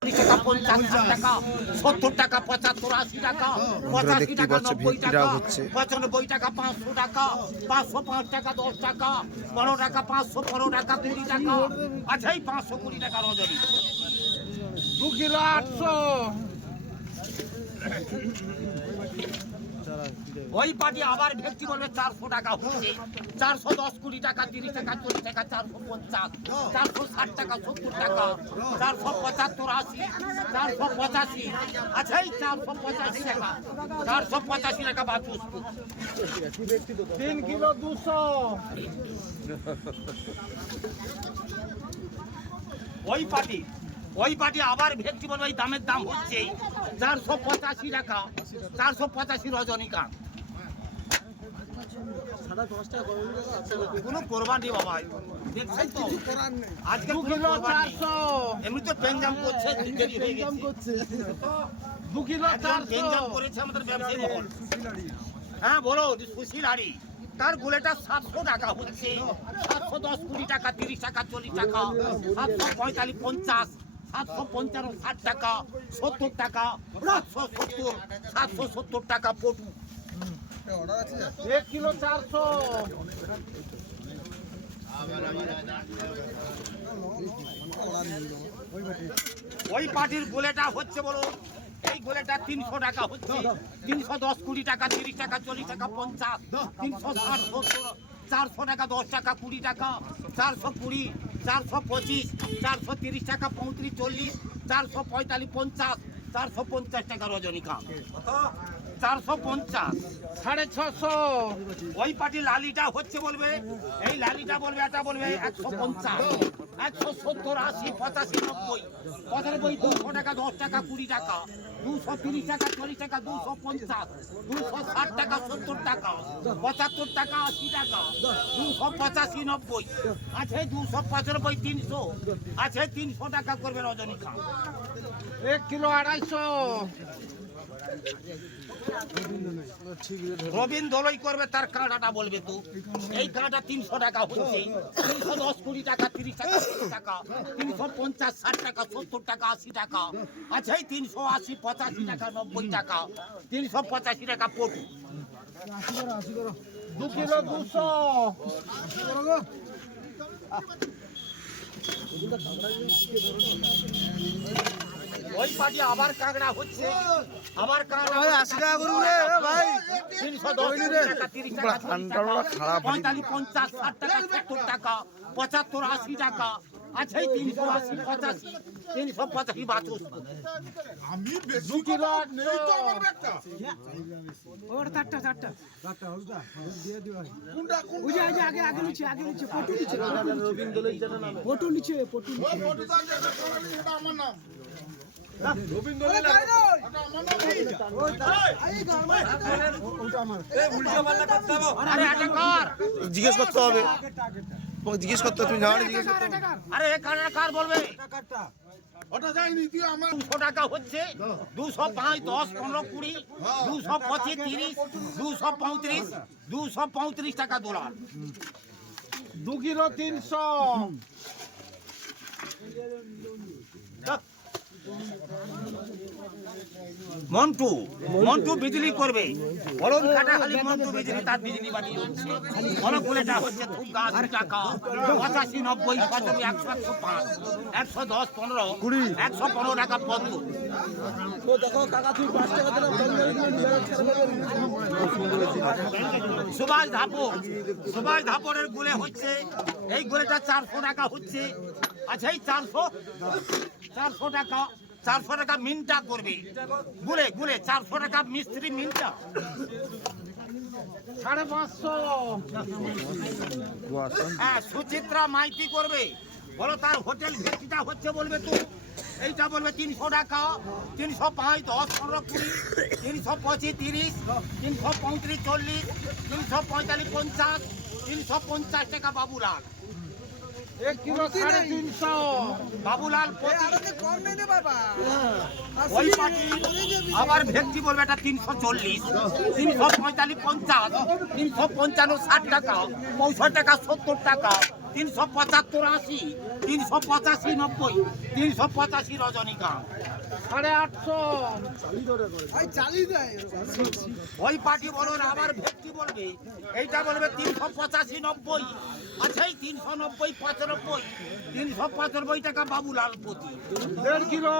টাকা 50 টাকা 70 টাকা 75 80 টাকা 85 টাকা 90 টাকা 95 টাকা 500 টাকা 505 টাকা 10 টাকা 15 টাকা 515 টাকা 20 টাকা আচ্ছা এই 520 টাকা রজনী 2 কিলো 800 ওই পার্টি আবার ভেক্তি বলবে 400 টাকা হচ্ছে 410 কোটি টাকা 30 টাকা 40 টাকা 450 460 টাকা 70 টাকা 475 80 485 আচ্ছা এই 485 টাকা 485 টাকা বাতুস 3 কিলো 200 ওই পার্টি আবার ভেক্তি বলবে এই দামের দাম হচ্ছে 485 টাকা 485 রজনীকান্ত কোনো কোরবান নেই বাবা দেখছেন তো আজকে 2 কিলো 400 এমনি তো পেঞ্জাম করছে দেরি হয়ে গেছে 2 কিলো 400 পেঞ্জাম করেছে আমাদের ব্যবসায়ী মহল হ্যাঁ বলো সুশীল হারি তার গোলেটা 700 টাকা হচ্ছে 710 কোটি টাকা 30 টাকা 40 টাকা 745 50 755 60 টাকা 70 টাকা 770 টাকা পটু 1 কিলো 400 ওই পার্টির গোলেটা হচ্ছে বলো এই গোলেটা 300 টাকা হচ্ছে 310 কোটি টাকা 30 টাকা 40 টাকা 50 360 70 400 টাকা 10 টাকা 20 টাকা 420 425 430 টাকা 35 40 445 50 450 টাকা রজনীকান্ত 450 650 ওই পার্টি লালিটা হচ্ছে বলবে এই লালিটা বলবে এটা বলবে 150 170 80 85 90 95 200 টাকা 10 টাকা 20 টাকা 230 টাকা 40 টাকা 250 260 টাকা 70 টাকা 75 টাকা 80 টাকা 285 90 আছে 295 300 আছে 300 টাকা করবে রজনীকান্ত 1 কিলো 250 রবিন দলই করবে তার কাঁটাটা বলবে তো এই কাঁটা 300 টাকা হচ্ছে 310 কোটি টাকা 30 টাকা 40 টাকা 350 60 টাকা 70 টাকা 80 টাকা আচ্ছা এই 380 85 টাকা 90 টাকা 385 টাকা পটু 2 কিলো 200 ওই পার্টি আবার কাঁকড়া হচ্ছে আবার কাঁকড়া 80 টাকা করুন রে ভাই 310 টাকা 30 টাকা 45 50 60 টাকা 70 টাকা 75 80 টাকা আচ্ছা এই 380 85 385 বাতুস আমি বেশি 2 কিলো নেই তো আমার ব্যাগটা ওর চারটা ওটা দিয়ে দিও কোনটা ওই যে আগে নিচে পটু নিচে পটু ওই ফটোটা যেটা করানি এটা আমার নাম রবীন্দ্র এটা আমার নাম আরে এটা কর জিজ্ঞেস করতে হবে জিজ্ঞেস করতে তুমি জানো জিজ্ঞেস করতে হবে। আরে এই কাঁকড়া কার বলবে ওটা যায়নি তুই আমার 200 টাকা হচ্ছে 205 10 15 20 225 30 235 235 টাকা ডলার 2 কিলো 300 মন্টু বিজলি করবে বলুন কাটা খালি মন্টু বিজলি তার বিজলি বাড়ি হচ্ছে বলো বলেটা হচ্ছে খুব 80 টাকা 85 90 75 100 105 110 15 115 টাকা পদ্ম সুভাষ ধাপরের গুলে হচ্ছে এই গুলেটা 400 টাকা হচ্ছে আচ্ছা এই 400 টাকা 400 টাকা মিনটা করবে গুলে 400 টাকা মিস্ত্রি মিনটা 550 হ্যাঁ সুচিত্রা মাইতি করবে বলো তার হোটেল ভেটিটা হচ্ছে বলবে তো এইটা বলবে 300 টাকা 305 10 15 20 325 30 335 40 345 50 350 টাকা বাবুলাল 1 কিলো 350 বাবুলাল ওই পার্টি আবার ভেক্তি বলবে এটা 340 345 50 355 60 টাকা 65 টাকা 70 টাকা 375 80 385 90 385 রজনীকান্ত 850 ওই পার্টি বলো না আবার ভেটকি বলবে এইটা বলবে 385 90 আচ্ছা এই 390 95 395 টাকা বাবুলাল পতি 1.5 কিলো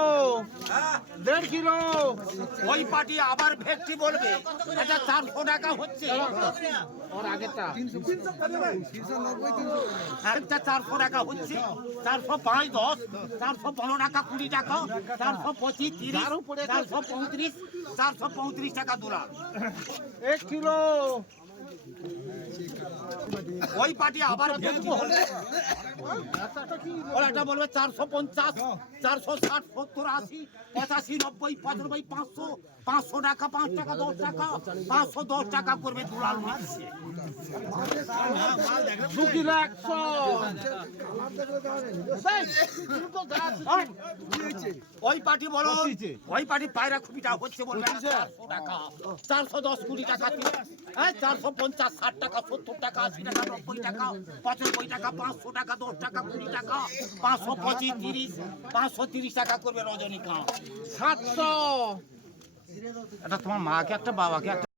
1.5 কিলো ওই পার্টি আবার ভেটকি বলবে এটা 400 টাকা হচ্ছে ওর আগেরটা একটা 400 টাকা হচ্ছে 405 10 415 টাকা 20 টাকা 425 30 435 435 টাকা $। 1 কিলো ওই পার্টি আবার ভেটকি বলবে ওরা এটা বলবে 450 460 70 80 85 90 95 500 500 টাকা 5 টাকা 10 টাকা 510 টাকা করবে দুলাল নিচ্ছে 2 কিলো 100 ওই পার্টি বলো ওই পার্টি পায়রা খুবিটা হচ্ছে বলবে 400 টাকা 410 20 টাকা হ্যাঁ 450 60 টাকা 70 টাকা 80 টাকা 90 টাকা 95 টাকা 500 টাকা 10 টাকা 20 টাকা 525 30 530 টাকা করবে রজনীকান্ত 700 এটা তোমার মাকে একটা বাবাকে একটা